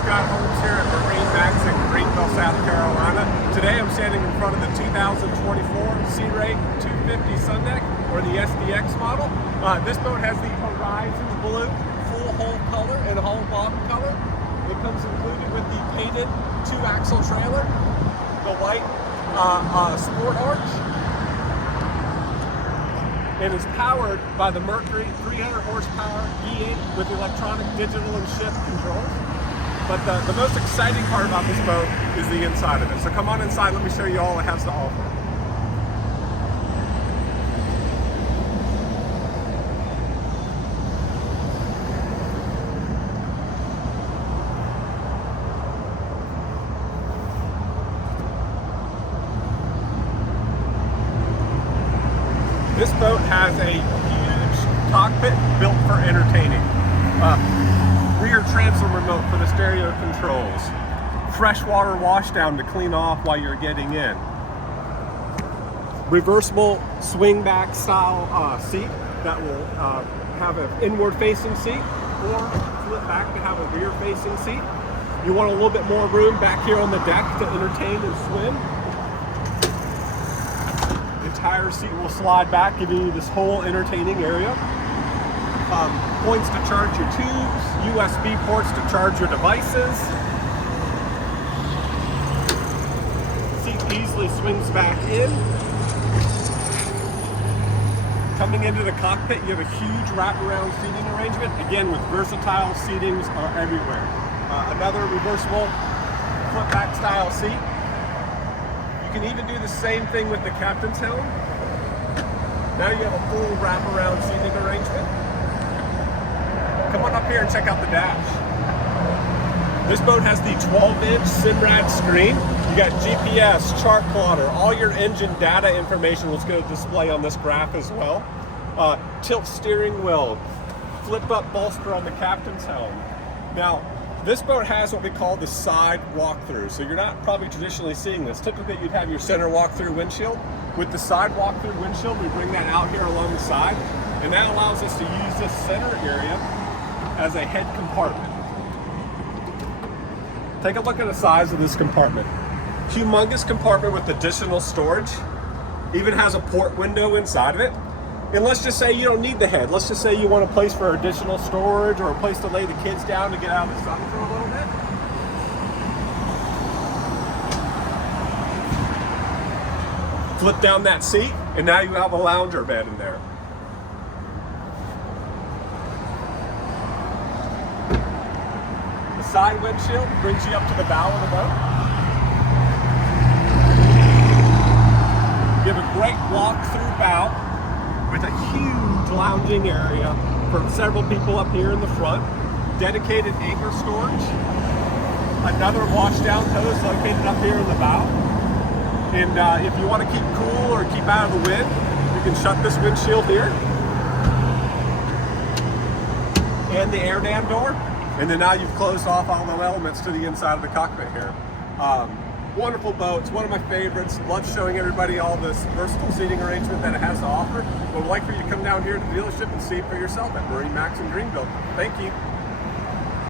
Here at MarineMax in Greenville, South Carolina. Today I'm standing in front of the 2024 Sea Ray 250 Sundeck, or the SDX model. This boat has the Horizon Blue full hull color and hull bottom color. It comes included with the painted 2-axle trailer, the white sport arch, and is powered by the Mercury 300 horsepower V8 with electronic digital and shift controls. But the most exciting part about this boat is the inside of it. So come on inside, let me show you all it has to offer. This boat has a huge cockpit built for entertaining. Rear transom remote for the stereo controls. Freshwater washdown to clean off while you're getting in. Reversible swing back style seat that will have an inward facing seat, or flip back to have a rear facing seat. You want a little bit more room back here on the deck to entertain and swim. Entire seat will slide back, giving you this whole entertaining area. Points to charge your tubes, USB ports to charge your devices. Seat easily swings back in. Coming into the cockpit, you have a huge wraparound seating arrangement, again with versatile seatings everywhere. Another reversible flip back style seat. You can even do the same thing with the captain's helm. Now you have a full wraparound seating arrangement. Come on up here and check out the dash. This boat has the 12-inch Simrad screen. You got GPS, chart plotter, all your engine data information was going to display on this graph as well. Tilt steering wheel, flip up bolster on the captain's helm. Now, this boat has what we call the side walkthrough. So you're not probably traditionally seeing this. Typically you'd have your center walkthrough windshield. With the side walkthrough windshield, we bring that out here along the side, and that allows us to use this center area as a head compartment. Take a look at the size of this compartment. Humongous compartment with additional storage. Even has a port window inside of it. And let's just say you don't need the head. Let's just say you want a place for additional storage or a place to lay the kids down to get out of the sun for a little bit. Flip down that seat, and now you have a lounger bed in there. The side windshield brings you up to the bow of the boat. You have a great walk-through bow with a huge lounging area for several people up here in the front. Dedicated anchor storage. Another washdown hose located up here in the bow. And if you want to keep cool or keep out of the wind, you can shut this windshield here. And the air dam door. And then now you've closed off all the elements to the inside of the cockpit here. Wonderful boat. It's one of my favorites. Love showing everybody all this versatile seating arrangement that it has to offer. But would like for you to come down here to the dealership and see it for yourself at MarineMax in Greenville. Thank you.